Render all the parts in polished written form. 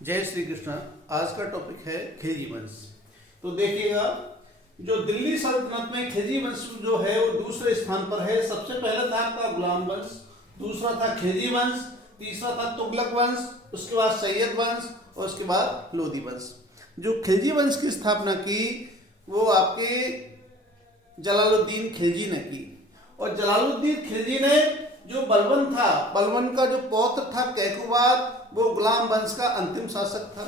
जय श्री कृष्ण। आज का टॉपिक है खिलजी वंश। तो देखिएगा, जो दिल्ली सल्तनत में खिलजी वंश जो है वो दूसरे स्थान पर है। सबसे पहले था आपका गुलाम वंश, दूसरा था खिलजी वंश, तीसरा था तुगलक वंश, उसके बाद सैयद वंश और उसके बाद लोधी वंश। जो खिलजी वंश की स्थापना की वो आपके जलालुद्दीन खिलजी ने की। और जलालुद्दीन खिलजी ने जो बलबन था, बलबन का जो पौत्र था कैकुबाद, वो गुलाम वंश का अंतिम शासक था।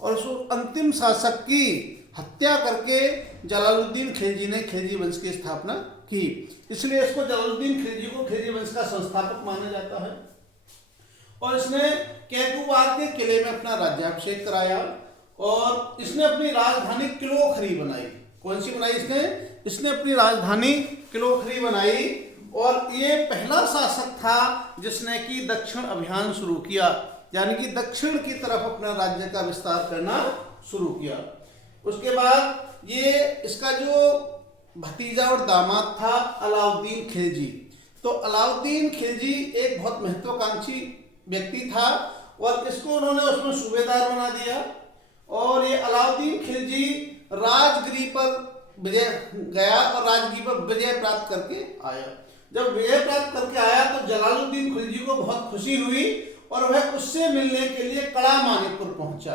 और उस अंतिम शासक की हत्या करके जलालुद्दीन खिलजी ने खिलजी वंश की स्थापना की। इसलिए इसको जलालुद्दीन खिलजी को खिलजी वंश का संस्थापक माना जाता है। और इसने कैकुबाद के किले में अपना राज्याभिषेक कराया और इसने अपनी राजधानी किलोखरी बनाई। कौन सी बनाई इसने अपनी राजधानी किलोखरी बनाई। और ये पहला शासक था जिसने कि दक्षिण अभियान शुरू किया, यानी कि दक्षिण की तरफ अपना राज्य का विस्तार करना शुरू किया। उसके बाद ये इसका जो भतीजा और दामाद था अलाउद्दीन खिलजी। तो अलाउद्दीन खिलजी एक बहुत महत्वाकांक्षी व्यक्ति था और इसको उन्होंने उसमें सूबेदार बना दिया। और ये अलाउद्दीन खिलजी राजगिरी पर विजय गया और राजगिरी पर विजय प्राप्त करके आया। जब विजय प्राप्त करके आया तो जलालुद्दीन खिलजी को बहुत खुशी हुई और वह उससे मिलने के लिए कड़ा मानिकपुर पहुंचा।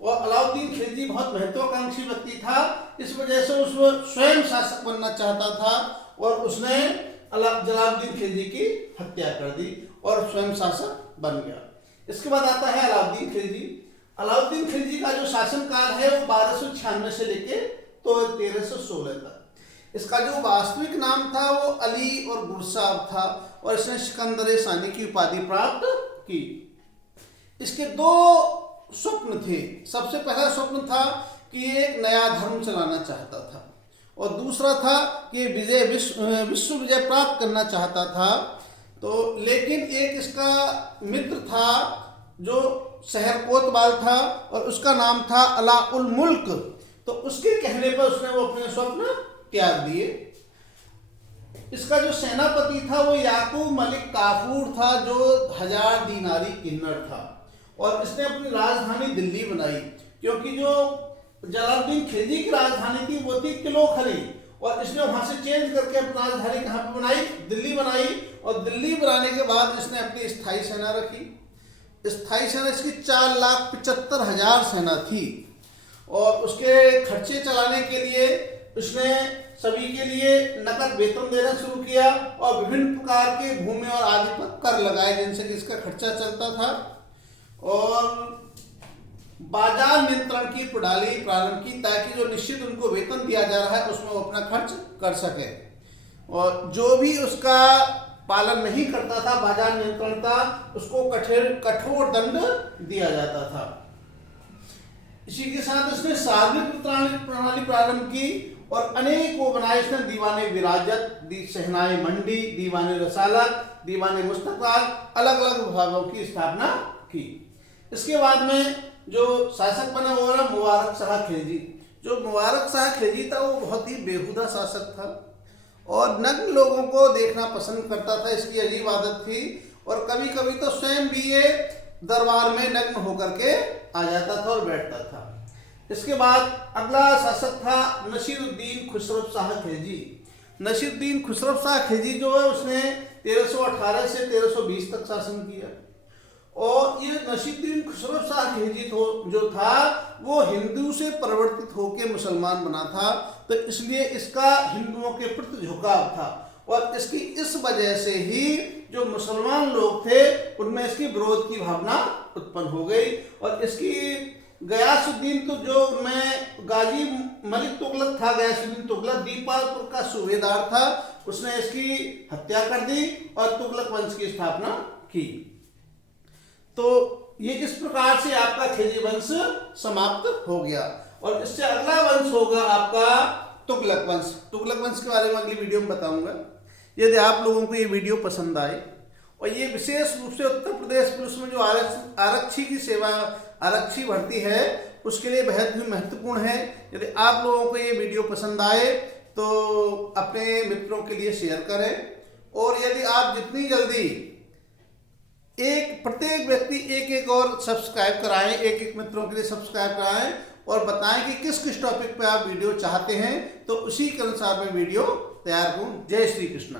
और अलाउद्दीन खिलजी बहुत महत्वाकांक्षी व्यक्ति था, इस वजह से उसको स्वयं शासक बनना चाहता था और उसने जलालुद्दीन खिलजी की हत्या कर दी और स्वयं शासक बन गया। इसके बाद आता है अलाउद्दीन खिलजी। अलाउद्दीन खिलजी का जो शासनकाल है वो 1296 से लेके तो 1316 तक। इसका जो वास्तविक नाम था वो अली और गुरसाब था और इसने सिकंदर सानी की उपाधि प्राप्त की। इसके दो स्वप्न थे। सबसे पहला स्वप्न था कि ये एक नया धर्म चलाना चाहता था और दूसरा था कि विश्व विजय प्राप्त करना चाहता था। तो लेकिन एक इसका मित्र था जो शहर कोतवाल था और उसका नाम था अला उल मुल्क। तो उसके कहने पर उसने वो अपने स्वप्न त्याग दिए। इसका जो सेनापति था वो याकूब मलिक काफूर था जो 1000 दीनारी किन्नर था और इसने अपनी राजधानी दिल्ली बनाई, क्योंकि जो जलालुद्दीन खिलजी की राजधानी थी वो थी किलोखरी और इसने वहां से चेंज करके अपनी राजधानी कहाँ पे बनाई, दिल्ली बनाई। और दिल्ली बनाने के बाद इसने अपनी स्थायी सेना रखी। स्थायी सेना इसकी 4,75,000 सेना थी और उसके खर्चे चलाने के लिए उसने सभी के लिए नकद वेतन देना शुरू किया और विभिन्न प्रकार के भूमि और आदि पर कर लगाए जिनसे कि इसका खर्चा चलता था। और बाजार नियंत्रण की प्रणाली प्रारंभ की ताकि जो निश्चित उनको वेतन दिया जा रहा है उसमें वो अपना खर्च कर सके। और जो भी उसका पालन नहीं करता था, बाजार नियंत्रण था, उसको कठोर दंड दिया जाता था। इसी के साथ उसने सार्वजनिक प्रणाली प्रारंभ की और अनेक वो बनाए। इसने दीवाने विराजत, सहनाए मंडी, दीवाने रसालत, दीवाने मुस्तकाल, अलग अलग विभागों की स्थापना की। इसके बाद में जो शासक बना वो रहा मुबारक शाह खिलजी। जो मुबारक शाह खिलजी था वो बहुत ही बेहुदा शासक था और नग्न लोगों को देखना पसंद करता था, इसकी अजीब आदत थी। और कभी कभी तो स्वयं भी ये दरबार में नग्न होकर के आ जाता था और बैठता था। इसके बाद अगला शासक था नसीरुद्दीन खुसरो शाह खिलजी। नसीरुद्दीन खुसरो शाह खिलजी जो है उसने 1318 से 1320 तक शासन किया। और ये नसीरुद्दीन खुसरो शाह खिलजी जो था वो हिंदू से परिवर्तित होकर मुसलमान बना था, तो इसलिए इसका हिंदुओं के प्रति झुकाव था और इसकी इस वजह से ही जो मुसलमान लोग थे उनमें इसकी विरोध की भावना उत्पन्न हो गई। और इसकी गयासुद्दीन तो जो मैं गाजी मलिक तुगलक था, गयासुद्दीन तुगलक दीपालपुर का सूबेदार था, उसने इसकी हत्या कर दी और तुगलक वंश की स्थापना की। तो ये इस प्रकार से आपका खिलजी वंश समाप्त हो गया। और इससे अगला वंश होगा आपका तुगलक वंश। तुगलक वंश के बारे में अगली वीडियो में बताऊंगा। यदि आप लोगों को ये वीडियो पसंद आए और ये विशेष रूप से उत्तर प्रदेश पुलिस में जो आरक्षी की सेवा, आरक्षी भर्ती है, उसके लिए बेहद ही महत्वपूर्ण है। यदि आप लोगों को ये वीडियो पसंद आए तो अपने मित्रों के लिए शेयर करें और यदि आप जितनी जल्दी एक प्रत्येक व्यक्ति एक एक और सब्सक्राइब कराएं, एक एक मित्रों के लिए सब्सक्राइब कराएं और बताएं कि किस किस टॉपिक पे आप वीडियो चाहते हैं, तो उसी के अनुसार मैं वीडियो तैयार करूं। जय श्री कृष्ण।